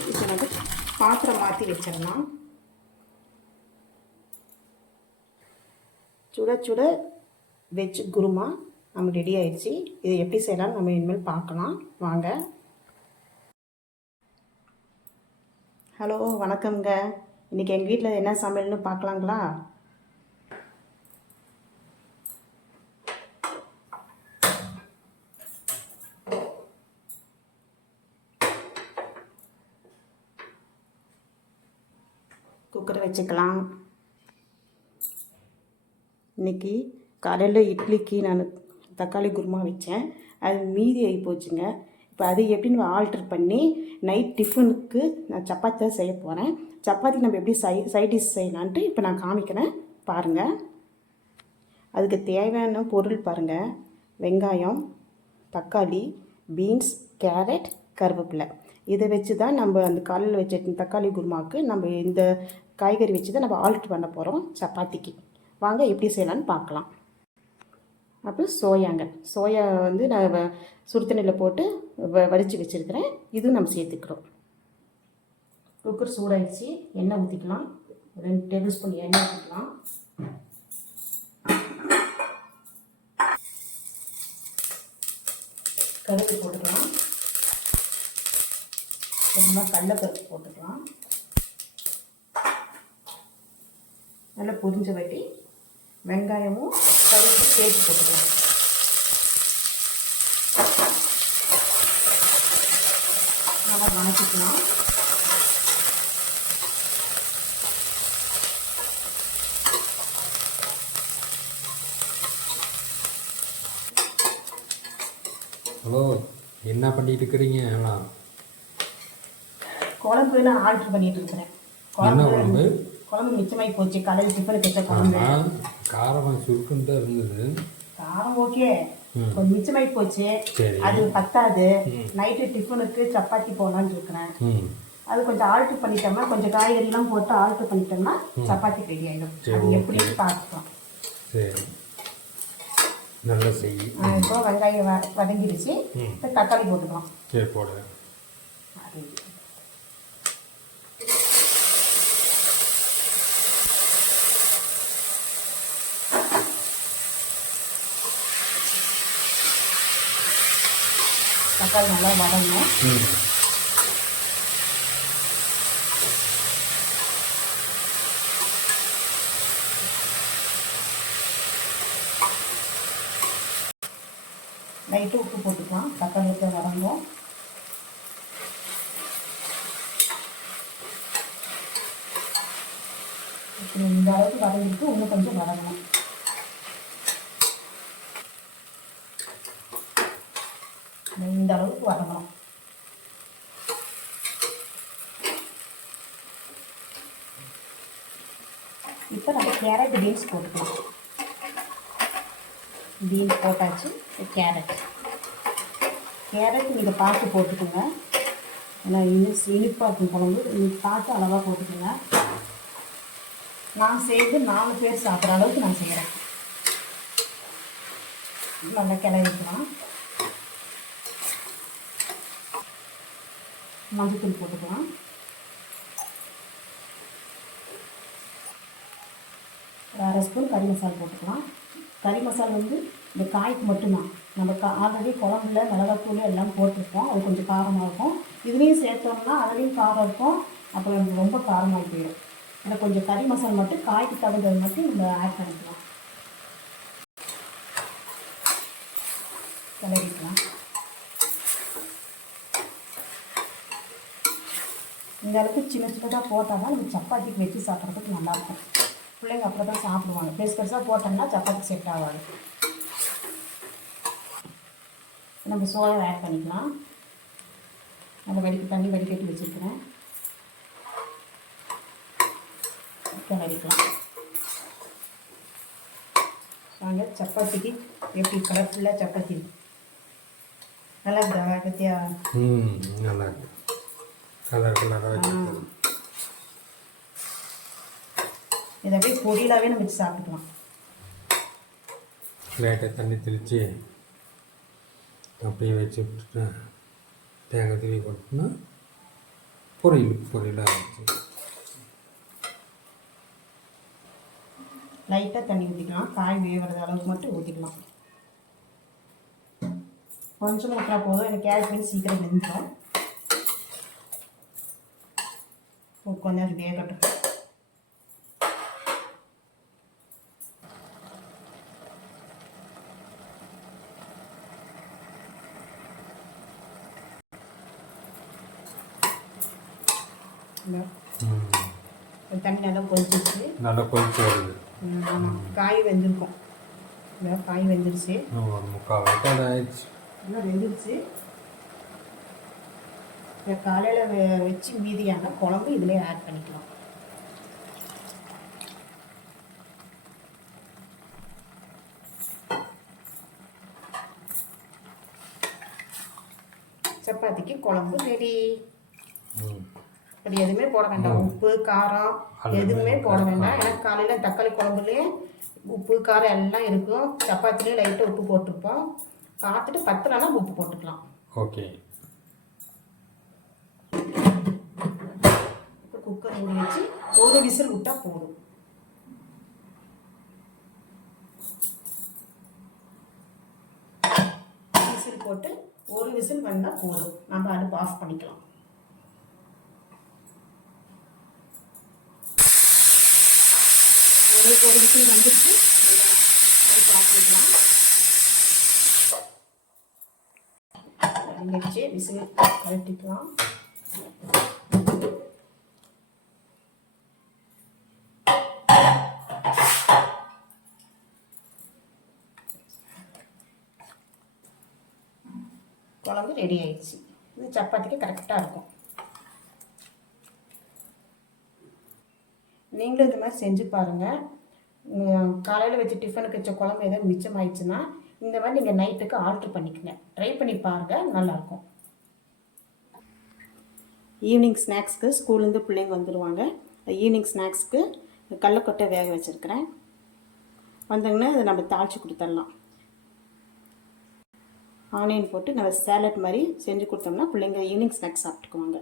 இப்போ வந்து பாத்திரம் மாற்றி வச்சிடலாம். சுட சுட வெஜ் குருமா நம்ம ரெடி ஆயிடுச்சு. இதை எப்படி செய்யலாம் நம்ம இனிமேல் பார்க்கலாம். வாங்க. ஹலோ வணக்கம்ங்க. இன்றைக்கி எங்கள் வீட்டில் என்ன சமையல்னு பார்க்கலாங்களா? குக்கரை வச்சுக்கலாம். இன்றைக்கி காலையில் இட்லிக்கு நான் தக்காளி குருமா வச்சேன். அது மீதி ஆகி போச்சுங்க. இப்போ அது எப்படின்னு ஆல்ட்ரு பண்ணி நைட் டிஃபனுக்கு நான் சப்பாத்தி தான் செய்ய போகிறேன் சப்பாத்தி நம்ம எப்படி சை சைட் டிஷ் செய்யலான்ட்டு இப்போ நான் காமிக்கிறேன். பாருங்கள் அதுக்கு தேவையான பொருள் பாருங்கள் வெங்காயம் தக்காளி பீன்ஸ் கேரட் கருவேப்பிலை. இதை வச்சு தான் நம்ம அந்த காலையில் வச்ச தக்காளி குருமாவுக்கு நம்ம இந்த காய்கறி வச்சு தான் நம்ம ஆல்ட்ரு பண்ண போகிறோம் சப்பாத்திக்கு. வாங்க எப்படி செய்யலான்னு பார்க்கலாம். அப்புறம் சோயாங்க. சோயா வந்து நான் வ- போட்டு வ வடித்து வச்சுருக்கிறேன். இதுவும் நம்ம சேர்த்துக்கிறோம். குக்கர் சூடாயிடுச்சு. எண்ணெய் ஊற்றிக்கலாம் ரெண்டு டேபிள் ஸ்பூன் எண்ணெய் ஊற்றிக்கலாம் கருப்பு போட்டுக்கலாம். கொஞ்சமாக கடலப்பருப்பு போட்டுக்கலாம். நல்லா பொரிஞ்ச வட்டி வெங்காயமும் கருப்பு சேர்த்து போட்டுக்கலாம். நல்லா வணக்கிக்கலாம் ஹலோ என்ன பண்ணிட்டு இருக்கிறீங்க? எல்லாம் குழம்பு நான் ஆர்டர் பண்ணிட்டு இருக்கிறேன். என்ன குழம்பு? குழம்பு மிச்சமாகி போச்சு காலையில் டிஃபனுக்கு வச்ச குழம்பு. காரம் சுருக்குன்னு தான் இருந்தது. காரம் ஓகே. கொஞ்சம் மிச்சமாகி போச்சு. அது பத்தாது. நைட்டு டிஃபனுக்கு சப்பாத்தி போடலான்னு இருக்கிறேன். அது கொஞ்சம் ஆல்ட்ரு பண்ணிட்டோம்னா கொஞ்சம் காய்கறிலாம் போட்டு ஆல்ட்ரு பண்ணிட்டோம்னா சப்பாத்தி ரெடி ஆகிடும் அது எப்படின்னு பார்த்துக்கலாம் சரி. நல்லா செய் ஆ, இப்போ வெங்காயம் வதங்கிடுச்சு. தக்காளி போட்டுக்கலாம். சரி போடு அது தக்காளி நல்லா வதங்கணும். ம். லைட்டு உப்பு போட்டுக்கலாம். தக்காளி உப்பு வதங்கும் இப்போ இந்த அளவுக்கு வதங்கிட்டு இன்னும் கொஞ்சம் வதங்கணும். இந்த அளவுக்கு வரணும். இப்போ நம்ம கேரட் பீன்ஸ் போட்டுக்கலாம். பீன்ஸ் போட்டாச்சு கேரட். கேரட் நீங்கள் பார்த்து போட்டுக்கோங்க. ஏன்னா இன்னும் இனிப்பாக இருக்கும் குழம்பு. நீங்கள் பார்த்து அளவாக போட்டுக்கோங்க. நான் சேர்ந்து நாலு பேர் சாப்பிட்ற அளவுக்கு நான் செய்கிறேன் நல்லா கிளறிக்கலாம். மஞ்சத்தூள் போட்டுக்கலாம். அரை ஸ்பூன் கறி மசாலா போட்டுக்கலாம். கறி மசாலா வந்து இந்த காய்க்கு மட்டும்தான். நம்ம கா ஆல்ரெடி குழம்புல மிளகாத்தூள் எல்லாம் போட்டிருப்போம். அது கொஞ்சம் காரமாக இருக்கும். இதுலேயும் சேர்த்தோம்னா அதுலேயும் காரம் இருக்கும். அப்புறம் ரொம்ப காரமாக போயிடும். ஆனால் கொஞ்சம் கறி மசாலா மட்டும் காய்க்கு தகுந்தது மட்டும் நம்ம ஆட் பண்ணிக்கலாம். கிளறிக்கலாம். இந்த அளவுக்கு சின்ன சின்னதாக போட்டால் தான் நம்ம சப்பாத்திக்கு வச்சு சாப்பிட்றதுக்கு நல்லாயிருக்கும். பிள்ளைங்க அப்படி தான் சாப்பிடுவாங்க. பெருசு பெருசாக போட்டோம்னா சப்பாத்தி செட் ஆகாது. நம்ம சோயா ஆட் பண்ணிக்கலாம். நல்லா வடிக்க தண்ணி வடிகட்டி வச்சுருக்கிறேன். கிளறிக்கலாம் வாங்க சப்பாத்திக்கு எப்படி கலர்ஃபுல்லாக சப்பாத்தி. நல்லா இருக்குதா நல்லா ம் நல்லா இருக்கு வச்சுருக்கோம் இதை அப்படியே பொரியலாகவே நம்ம வச்சு சாப்பிட்டுக்கலாம். லைட்டாக தண்ணி தெளித்து அப்படியே வச்சு விட்டுட்டு தேங்காய் திருவி போட்டோம்னா பொரியல் பொரியலாக இருந்துச்சு லைட்டாக தண்ணி ஊற்றிக்கலாம் காய் வேகிறது அளவுக்கு மட்டும் ஊற்றிக்கலாம் கொஞ்சம் ஊற்றினா போதும். எனக்கு கேரட் சீக்கிரம் வெந்துடும் கொஞ்சம் அது வேகட்டும். தண்ணி நல்லா கொதிச்சிச்சு நல்லா கொதிச்சு வருது. காய் வெந்திருக்கும். காய் வெந்துருச்சு. ஒரு முக்கால் வட்டம் ஆயிடுச்சு. நல்லா வெந்துருச்சு. காலையில் வெ வச்சு மீதியான குழம்பு இதிலே ஆட் பண்ணிக்கலாம். சப்பாத்திக்கு குழம்பு ரெடி அப்படி எதுவுமே போட வேண்டாம். உப்பு காரம் எதுவுமே போட வேண்டாம். ஏன்னா காலையில் தக்காளி குழம்புலேயே உப்பு காரம் எல்லாம் இருக்கும். சப்பாத்திலையும் லைட்டாக உப்பு போட்டிருப்போம். பார்த்துட்டு பத்தலைன்னா உப்பு போட்டுக்கலாம். ஓகே. குக்கர் மூடி வச்சு ஒரு விசில் விட்டால் போதும். விசில் போட்டு ஒரு விசில் வந்தால் போதும். நம்ம அடுப்பு ஆஃப் பண்ணிக்கலாம். ஒரு ஒரு விசில் வந்துச்சு பண்ணிக்கலாம் விசில் கழட்டிக்கலாம் குழம்பு ரெடி ஆயிடுச்சு. இது சப்பாத்திக்கு கரெக்டாக இருக்கும். நீங்களும் இது மாதிரி செஞ்சு பாருங்கள் காலையில் வச்சு டிஃபனுக்கு வச்ச குழம்பு எதாவது மிச்சமாயிடுச்சுன்னா இந்த மாதிரி நீங்கள் நைட்டுக்கு ஆல்ட்ரு பண்ணிக்கங்க. ட்ரை பண்ணி பாருங்கள் நல்லாயிருக்கும் ஈவினிங் ஸ்நாக்ஸ்க்கு ஸ்கூல்லேருந்து பிள்ளைங்க வந்துடுவாங்க ஈவினிங் ஸ்நாக்ஸ்க்கு கடலக்கொட்டை வேக வச்சுருக்கிறேன். வந்தாங்கன்னா அதை நம்ம தாளித்து கொடுத்துடலாம். ஆனியன் போட்டு நம்ம சேலட் மாதிரி செஞ்சு கொடுத்தோம்னா பிள்ளைங்க ஈவினிங் ஸ்நாக்ஸ் சாப்பிட்டுக்குவாங்க.